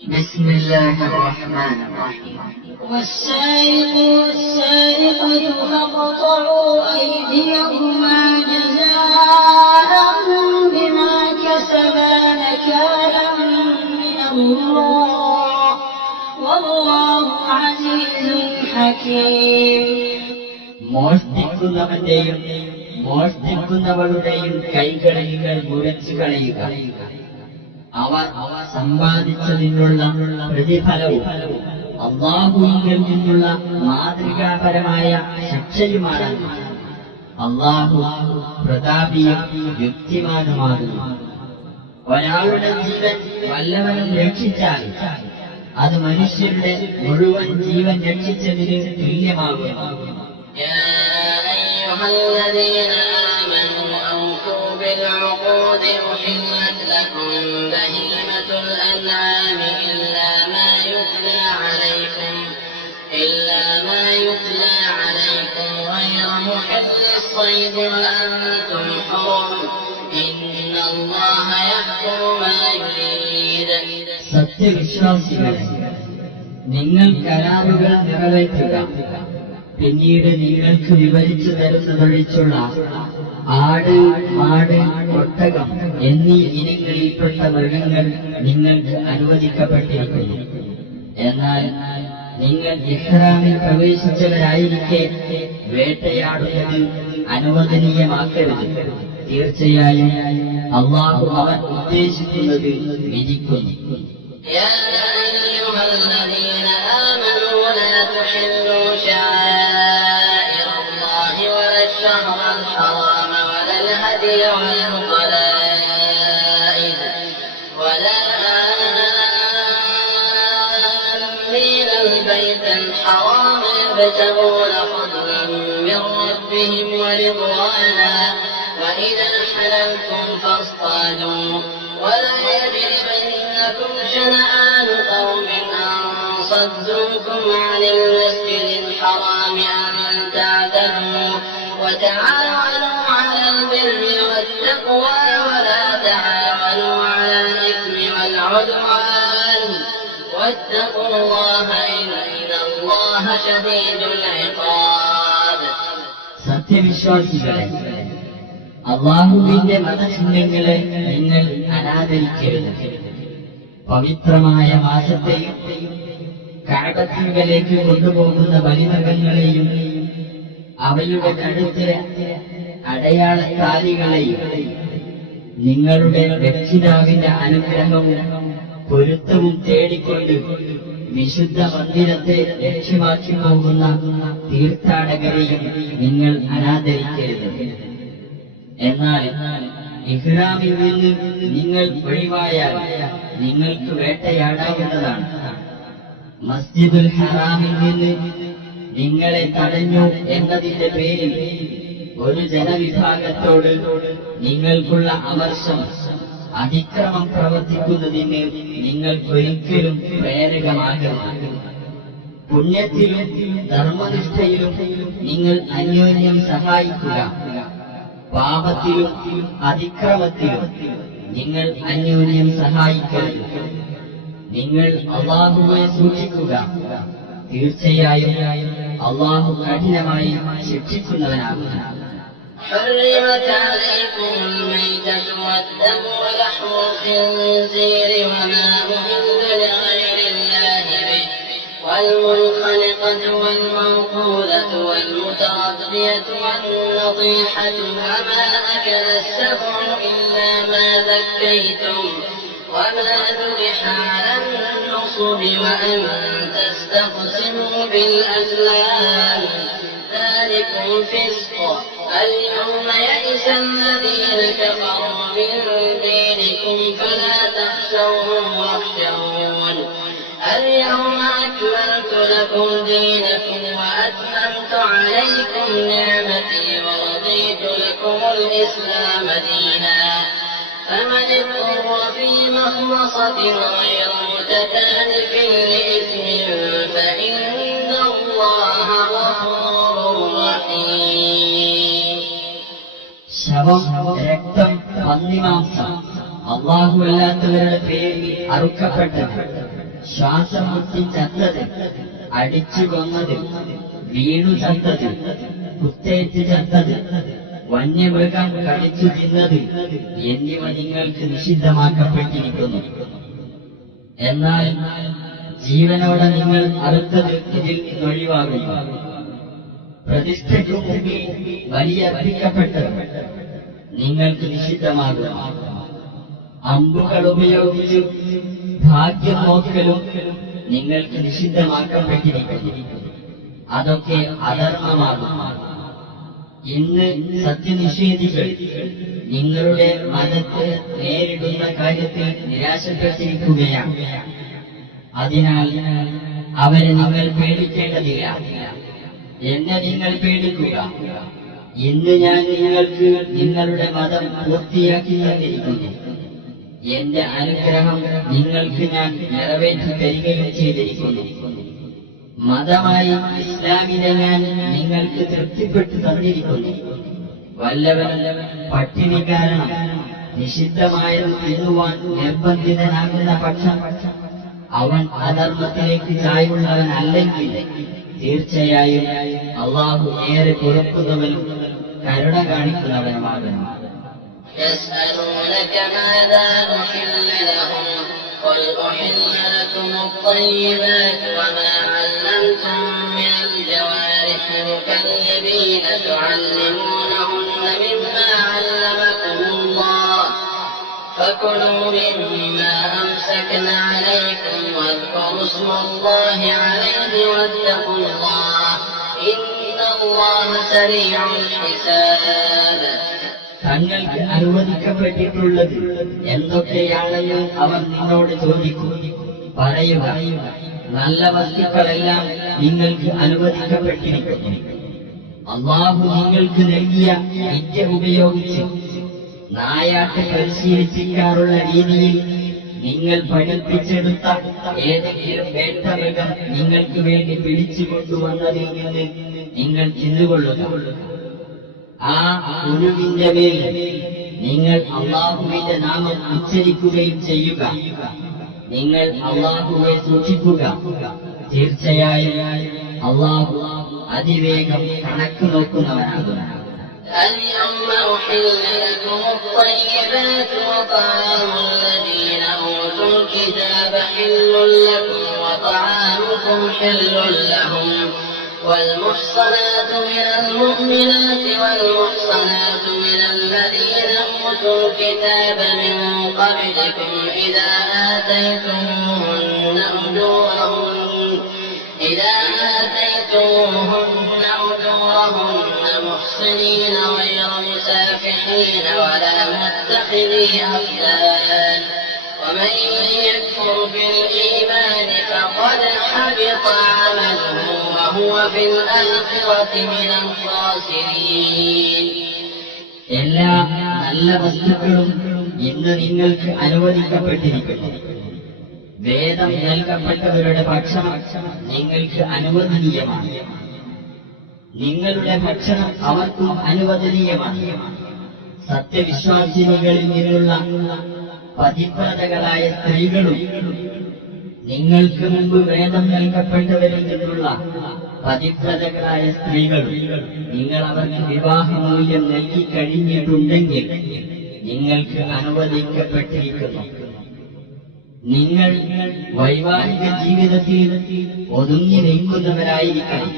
بسم الله الرحمن الرحيم. والسارق والسارقة فاقطعوا أيديهما جزاء بما كسبا نكالا من الله والله عزيز حكيم. മോഷ്ടിക്കുന്നവന്റെയും മോഷ്ടിക്കുന്നവളുടെയും കൈകളെ നിങ്ങൾ മുറിച്ചു കളയുക. അവർ സമ്പാദിച്ചതിനുള്ള പ്രതിഫലവും അല്ലാഹുവിൽ നിന്നുള്ള മാതൃകാപരമായ ശിക്ഷയുമാണ്. അല്ലാഹു പ്രതാപിയും യുക്തിമാനുമാകുന്നു. ഒരാളുടെ ജീവൻ വല്ലവനും രക്ഷിച്ചാൽ അത് മനുഷ്യരുടെ മുഴുവൻ ജീവൻ രക്ഷിച്ചതിന് തുല്യമാകുന്നു. بالعقود أحلت لكم بهيمة الأنعام إلا ما يتلى عليكم غير محل الصيد وأنتم حرم إن الله يحكم ما يريد. സത്യവിശ്വാസികളെ, നിങ്ങൾ കരാറുകൾ നിറവേറ്റുക. പിന്നീട് നിങ്ങൾക്ക് വിവരിച്ചു തരുന്നതൊഴിച്ചുള്ള ആട്, മാട്, ഒട്ടകം എന്നീ ഇനങ്ങളിൽപ്പെട്ട മൃഗങ്ങൾ നിങ്ങൾക്ക് അനുവദിക്കപ്പെട്ടിരിക്കുന്നു. എന്നാൽ നിങ്ങൾ ഇഹ്റാമിൽ പ്രവേശിച്ചവരായിരിക്കെ വേട്ടയാടുന്നത് അനുവദനീയമാക്കരുത്. തീർച്ചയായും അല്ലാഹു അവൻ ഉദ്ദേശിക്കുന്നത് വിധിക്കുന്നു. ولا آمين البيت الحرام يبتغون فضلا من ربهم ورضوانا وإذا حللتم فاصطادوا ولا يجرمنكم شنآن قوم أن صدوكم عن المسجد الحرام أن تعتدوا وتعاونوا على البر والتقوى ولا تعاونوا على الإثم والعدوان واتقوا الله إن الله شديد العقاب. സത്യവിശ്വാസികളെ, അല്ലാഹുവിന്റെ മതചിഹ്നങ്ങളെ നിങ്ങൾ അനാദരിക്കരുത്. പവിത്രമായ മാസത്തെയും കഅബത്തിലേക്ക് കൊണ്ടുപോകുന്ന ബലിമൃഗങ്ങളെയും അവയുടെ കഴുത്തിലെ അടയാളത്താലികളെയും നിങ്ങളുടെ രക്ഷിതാവിന്റെ അനുഗ്രഹവും പൊരുത്തവും തേടിക്കൊണ്ട് വിശുദ്ധ മന്ദിരത്തെ ലക്ഷ്യമാക്കി പോകുന്ന തീർത്ഥാടകരെയും നിങ്ങൾ അനാദരിക്കരുത്. എന്നാൽ ഇഹ്റാമിൽ നിന്ന് നിങ്ങൾ ഒഴിവായാൽ നിങ്ങൾക്ക് വേട്ടയാടാവുന്നതാണ്. മസ്ജിദുൽ ഹറാമിൽ നിന്ന് നിങ്ങളെ തടഞ്ഞു എന്നതിന്റെ പേരിൽ ഒരു ജനവിഭാഗത്തോട് നിങ്ങൾക്കുള്ള അമർഷം, അതിക്രമം പ്രവർത്തിക്കുന്നതിന് നിങ്ങൾക്കൊരിക്കലും പ്രേരകമാകരുത്. പുണ്യത്തിലും ധർമ്മനിഷ്ഠയിലും നിങ്ങൾ അന്യോന്യം സഹായിക്കുക. പാപത്തിലും അതിക്രമത്തിലും നിങ്ങൾ അന്യോന്യം സഹായിക്കരുത്. നിങ്ങൾ അല്ലാഹുവെ സൂക്ഷിക്കുക. തീർച്ചയായും അല്ലാഹു കഠിനമായി ശിക്ഷിക്കുന്നവനാകുന്നു. حرمت عليكم الميتة والدم ولحم الخنزير وما أهل لغير الله به والمنخنقة والموقوذة والمتردية والنطيحة وما أكل السبع إلا ما ذكيتم وما ذبح على النصب وأن تستقسموا بالأزلام ذلكم فسق. اليوم يئس الذين كفروا من دينكم فلا تخشوهم واخشون. اليوم أكملت لكم دينكم وأتممت عليكم نعمتي ورضيت لكم الإسلام دينا. فمن اضطر في مخمصة غير متجانف لإثم فإن الله غفور رحيم. ശവം, രക്തം, പന്നിമാംസം അല്ലാഹു അല്ലാത്തവരുടെ പേരിൽ അറുക്കപ്പെട്ടത് ശ്വാസം മുട്ടി ചത്തത്, അടിച്ചു കൊന്നത്, വീണു ചത്തത്, കുത്തേറ്റ് ചത്തത്, വന്യമൃഗം കടിച്ചു തിന്നത് എന്നിവ നിങ്ങൾക്ക് നിഷിദ്ധമാക്കപ്പെട്ടിരിക്കുന്നു. എന്നാൽ ജീവനോടെ നിങ്ങൾ അറുത്തത് ഇതിൽ നിന്നൊഴിവാകുന്നു. പ്രതിഷ്ഠയ്ക്കു മുമ്പിൽ ബലിയർപ്പിക്കപ്പെട്ടത് നിങ്ങൾക്ക് നിഷിദ്ധമാകുന്നു. അമ്പുകൾ ഉപയോഗിച്ച് ഭാഗ്യം നോക്കലും നിങ്ങൾക്ക് നിഷിദ്ധമാക്കപ്പെട്ടിരിക്കുന്നു. അതൊക്കെ അധർമ്മമാകും. ഇന്ന് സത്യനിഷേധികൾ നിങ്ങളുടെ മതത്തെ നേരിടുന്ന കാര്യത്തിൽ നിരാശപ്പെട്ടിരിക്കുകയാണ്. അതിനാൽ അവരെ നിങ്ങൾ പേടിക്കേണ്ടതില്ല. എന്നെ നിങ്ങൾ പേടിക്കുക. ഇന്ന് ഞാൻ നിങ്ങൾക്ക് നിങ്ങളുടെ മതം പൂർത്തിയാക്കി തന്നിരിക്കുന്നു. എന്റെ അനുഗ്രഹം നിങ്ങൾക്ക് ഞാൻ നിറവേറ്റി തരികയും ചെയ്തിരിക്കുന്നു. മതമായി ഇസ്ലാമിനെ ഞാൻ നിങ്ങൾക്ക് തൃപ്തിപ്പെട്ടു തന്നിരിക്കുന്നു. വല്ലവൻ പട്ടിണി കാരണം നിഷിദ്ധമായത് തിന്നുവാൻ നിർബന്ധിതനാകുന്ന പക്ഷം അവൻ അധർമ്മത്തിലേക്ക് ചായ്വുള്ളവനല്ലെങ്കിൽ തീർച്ചയായും അള്ളാഹു ഏറെ പൊറുക്കുന്നവനും കരുണ കാണിക്കുന്നവനുമാകുന്നു. يسألونك ماذا أحل لهم قل أحل لكم الطيبات وما علمتم من الجوارح مكلبين تعلمونهن مما علمكم الله فكلوا مما أمسكن عليكم واذكروا اسم الله عليه واتقوا الله إن الله سريع الحساب. തങ്ങൾക്ക് അനുവദിക്കപ്പെട്ടിട്ടുള്ളത് എന്തൊക്കെയാണെന്ന് അവർ നിന്നോട് ചോദിക്കും. പറയുക, നല്ല വസ്തുക്കളെല്ലാം നിങ്ങൾക്ക് അനുവദിക്കപ്പെട്ടിരിക്കുന്നു. അള്ളാഹു നിങ്ങൾക്ക് നൽകിയ വിദ്യ ഉപയോഗിച്ച് നായാട്ട് പരിശീലിപ്പിക്കാറുള്ള രീതിയിൽ നിങ്ങൾ പഠിപ്പിച്ചെടുത്ത ഏതെങ്കിലും വേട്ടമൃഗം നിങ്ങൾക്ക് വേണ്ടി പിടിച്ചു കൊണ്ടുവന്നതിൽ നിന്ന് നിങ്ങൾ തിന്നുകൊള്ളുക. ആ ഉരുവിന്റെ മേൽ നിങ്ങൾ അള്ളാഹുവിന്റെ നാമം ഉച്ചരിക്കുകയും ചെയ്യുക. നിങ്ങൾ അള്ളാഹുവെ സൂക്ഷിക്കുക. തീർച്ചയായും അള്ളാഹു അതിവേഗം കണക്ക് നോക്കുന്നവനാകുന്നു. اليوم أحل لكم الطيبات وطعام الذين أوتوا الكتاب حل لكم وطعامكم حل لهم والمحصنات من المؤمنات والمحصنات من الذين أوتوا الكتاب من قبلكم إذا آتيتموهن أجورهن محصنين غير مسافحين ولا متخذي أخدان ومن يكفر بالإيمان فقد حبط عمله وهو في الآخرة من الخاسرين. എല്ലാ നല്ല വസ്തുക്കളും ഇന്ന് നിങ്ങൾക്ക് അനുവദിക്കപ്പെട്ടിരിക്കുന്നു. വേദം നൽകപ്പെട്ടവരുടെ ഭക്ഷണം നിങ്ങൾക്ക് അനുവദനീയമാണ്. നിങ്ങളുടെ ഭക്ഷണം അവർക്കും അനുവദനീയമാണ്. സത്യവിശ്വാസിനികളിൽ നിന്നുള്ള പതിവ്രതകളായ സ്ത്രീകളും നിങ്ങൾക്ക് മുമ്പ് വേദം നൽകപ്പെട്ടവരിൽ നിന്നുള്ള പതിവ്രതകളായ സ്ത്രീകളും നിങ്ങൾ അവർക്ക് വിവാഹമൂല്യം നൽകി കഴിഞ്ഞിട്ടുണ്ടെങ്കിൽ നിങ്ങൾക്ക് അനുവദിക്കപ്പെട്ടിരിക്കുന്നു. നിങ്ങൾ വൈവാഹിക ജീവിതത്തിൽ ഒതുങ്ങി നിൽക്കുന്നവരായിരിക്കണം.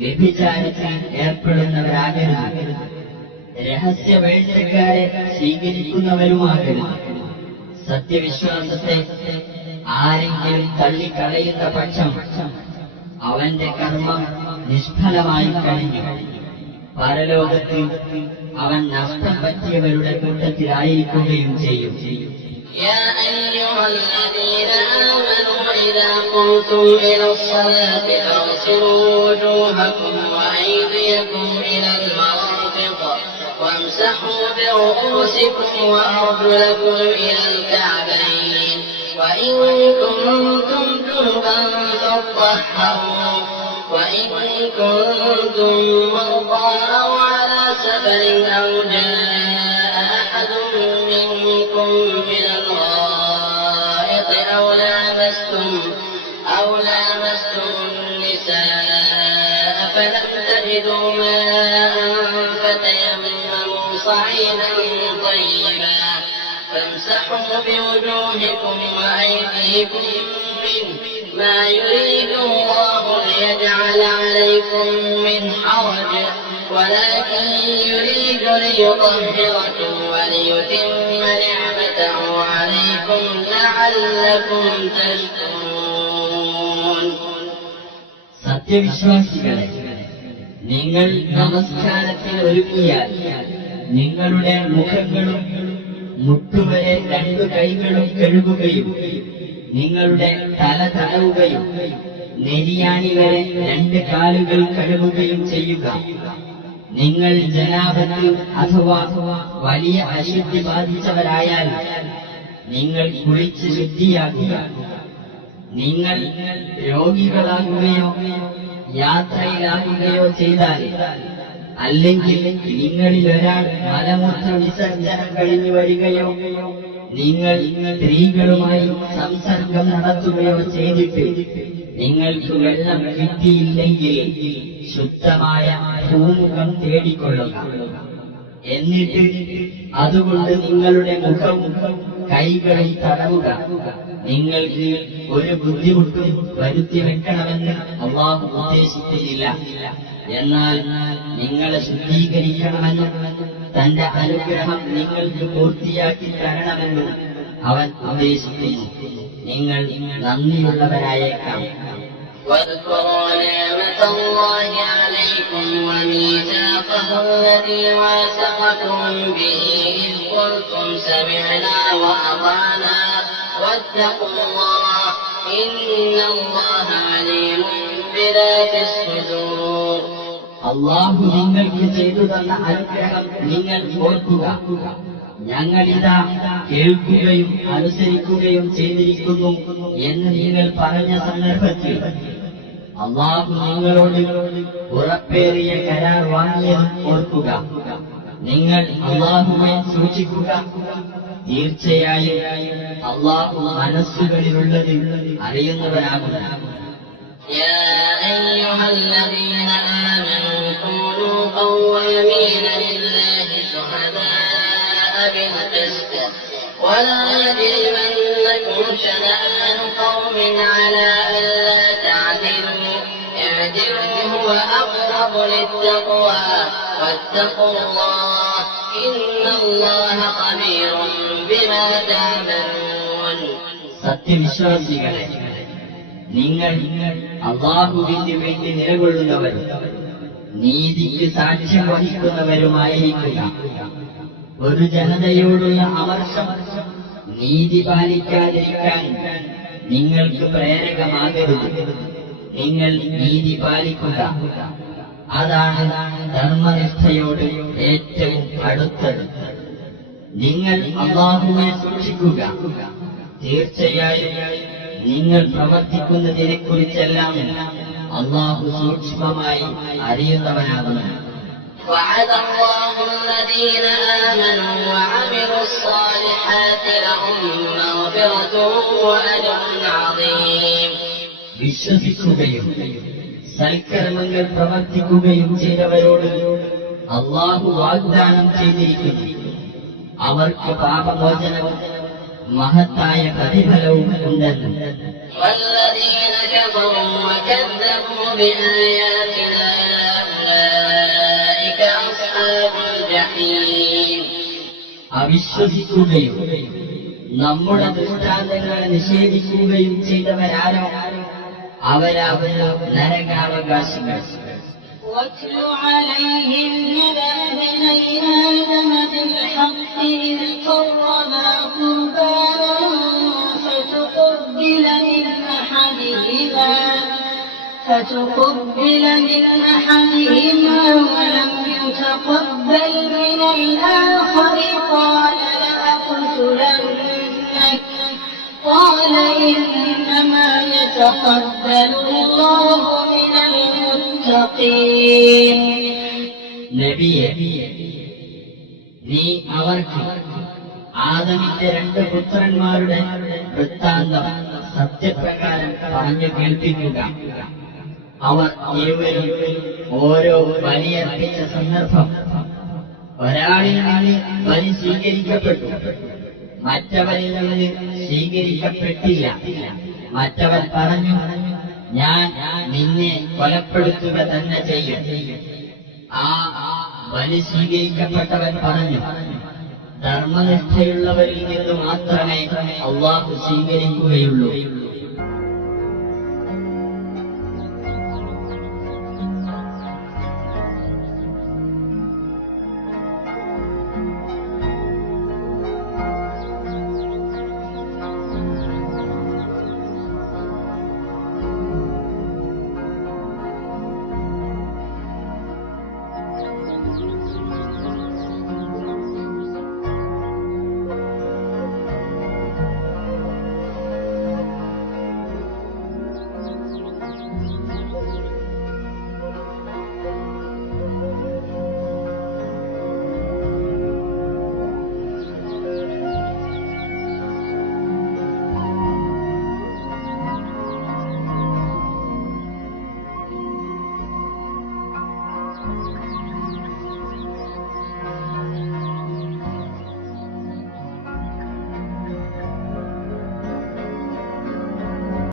വ്യഭിചാരത്തിൽ ഏർപ്പെടുന്നവരാകരുത്. രഹസ്യ വേഴ്ചക്കാരെ സ്വീകരിക്കുന്നവരുമാകരുത്. സത്യവിശ്വാസത്തെ ആരെങ്കിലും തള്ളിക്കളയുന്ന പക്ഷം അവന്റെ കർമ്മം നിഷ്ഫലമായി കഴിഞ്ഞു. പരലോകത്ത് അവൻ നഷ്ടം പറ്റിയവരുടെ കൂട്ടത്തിലായിരിക്കുകയും ചെയ്യും. يا أيها الذين آمنوا إذا قمتم إلى الصلاة فاغسلوا وجوهكم وأيديكم إلى المرافق وامسحوا برؤوسكم وأرجلكم إلى الكعبين وإن كنتم جنبا فاطهروا وإن كنتم مرضى أو على سفر أو جاء أحد منكم من الغائط أو لامستم بوجوهكم وأيديكم منه ما يريد الله ليجعل عليكم من حرج ولكن يريد ليطهركم وليتم نعمته عليكم لعلكم تشكرون. സത്യവിശ്വാസികളെ, നിങ്ങൾ നമസ്കാരത്തിൽ ഒരുങ്ങിയാൽ നിങ്ങളുടെ മുഖങ്ങളും മുട്ടുവരെ 2 കൈകളും കഴുകുകയും നിങ്ങളുടെ തല തടവുകയും നെരിയാണി വരെ 2 കാലുകൾ കഴുകുകയും ചെയ്യുക. നിങ്ങൾ ജനാബത്ത് അഥവാ വലിയ അശുദ്ധി ബാധിച്ചവരായാൽ നിങ്ങൾ കുളിച്ച് ശുദ്ധിയാക്കുക. നിങ്ങൾ രോഗികളാകുകയോ യാത്രയിലാകുകയോ ചെയ്താൽ, അല്ലെങ്കിൽ നിങ്ങളിൽ ഒരാൾ മലമൂത്ര വിസർജനം കഴിഞ്ഞു വരികയോ നിങ്ങൾ സ്ത്രീകളുമായി സംസർഗം നടത്തുകയോ ചെയ്തിട്ട് നിങ്ങൾക്ക് വെള്ളം കിട്ടിയില്ലെങ്കിൽ ശുദ്ധമായ ഭൂമുഖം തേടിക്കൊള്ളുക. എന്നിട്ട് അതുകൊണ്ട് നിങ്ങളുടെ മുഖവും കൈകളും തടവുക. നിങ്ങൾക്ക് ഒരു ബുദ്ധിമുട്ടും വരുത്തി വെക്കണമെന്ന് അല്ലാഹു ഉദ്ദേശിക്കുന്നില്ല. എന്നാൽ നിങ്ങളെ ശുദ്ധീകരിക്കണമെന്നും തന്റെ അനുഗ്രഹം നിങ്ങൾക്ക് പൂർത്തിയാക്കി തരണമെന്നും അവൻ ഉദ്ദേശിക്കുന്നു. നിങ്ങൾ നന്ദിയുള്ളവരായേക്കാം. واذكروا نعمة الله عليكم وميثاقه الذي واثقكم به إذ قلتم سمعنا وأطعنا واتقوا الله إن الله عليم بذات الصدور. അല്ലാഹു നിങ്ങൾക്ക് ചെയ്തു തന്ന അനുഗ്രഹം നിങ്ങൾ ഓർക്കുക. ഞങ്ങളിതാ കേൾക്കുകയും അനുസരിക്കുകയും ചെയ്തിരിക്കുന്നു എന്ന് നിങ്ങൾ പറഞ്ഞ സന്ദർഭത്തിൽ അല്ലാഹു നിങ്ങളോട് ഉറപ്പേറിയ കരാർ വാങ്ങിയതും ഓർക്കുക. നിങ്ങൾ അല്ലാഹുവെ സൂക്ഷിക്കുക. തീർച്ചയായും അല്ലാഹു മനസ്സുകളിലുള്ളത് അറിയുന്നവനാകുന്നു. يا أيها الذين آمنوا كونوا قوامين لله شهداء بالقسط ولا يجرمنكم شنآن قوم على ألا تعدلوا اعدلوا هو أقرب للتقوى واتقوا الله إن الله خبير بما تعملون. സത്യവിശ്വാസികളെ, നിങ്ങൾ അല്ലാഹുവിന് വേണ്ടി നിലകൊള്ളുന്നവരും നീതിക്ക് സാക്ഷ്യം വഹിക്കുന്നവരുമായിരിക്കുക. ഒരു ജനതയോടുള്ള അമർഷം നീതി പാലിക്കാതിരിക്കാൻ നിങ്ങൾക്ക് പ്രേരകമാകരുത്. നിങ്ങൾ നീതി പാലിക്കുക. അതാണ് ധർമ്മനിഷ്ഠയോട് ഏറ്റവും അടുത്തത്. നിങ്ങൾ അല്ലാഹുവിനെ സൂക്ഷിക്കുക. തീർച്ചയായും നിങ്ങൾ പ്രവർത്തിക്കുന്നതിനെ കുറിച്ചെല്ലാം അല്ലാഹു സൂക്ഷ്മമായി അറിയുന്നവനാകുന്നു. وعد الله الذين آمنوا وعملوا الصالحات لهم مغفرة وأجر عظيم. വിശ്വസിക്കുകയും സൽക്കർമ്മങ്ങൾ പ്രവർത്തിക്കുകയും ചെയ്തവരോട് അല്ലാഹു വാഗ്ദാനം ചെയ്തിരിക്കുന്നു. അവർക്ക് പാപമോചനവും മഹത്തായ പ്രതിഫലവും ഉണ്ടെന്ന്. والذين كفروا وكذبوا بآياتنا أولئك أصحاب الجحيم. അവിശ്വസിക്കുകയും നമ്മുടെ ദൃഷ്ടാന്തങ്ങളെ നിഷേധിക്കുകയും ചെയ്തവരാരോ അവരാകുന്നു നരകാവകാശികൾ. واتل عليهم نبأ ابني آدم بالحق إذ قربا قربانا فتقبل من أحدهما ولم يتقبل من الآخر قال لأقتلنك قال إنما يتقبل الله من المتقين. നബിയെ, നീ അവർക്ക് ആദമിന്റെ 2 പുത്രന്മാരുടെ വൃത്താന്തം സത്യപ്രകാരം പറഞ്ഞു കേൾപ്പിക്കുക. അവർ ഏവരും ഓരോ ബലിയർപ്പിച്ച സന്ദർഭം ഒരാളിൽ നിന്ന് ബലി സ്വീകരിക്കപ്പെട്ടു, മറ്റവരിൽ നിന്ന് സ്വീകരിക്കപ്പെട്ടില്ല. മറ്റവൻ പറഞ്ഞു, ഞാൻ നിന്നെ കൊലപ്പെടുത്തുക തന്നെ ചെയ്യും. ആ ബലി സ്വീകരിക്കപ്പെട്ടവൻ പറഞ്ഞു, ധർമ്മനിഷ്ഠയുള്ളവരിൽ നിന്ന് മാത്രമേ അള്ളാഹു സ്വീകരിക്കുകയുള്ളൂ.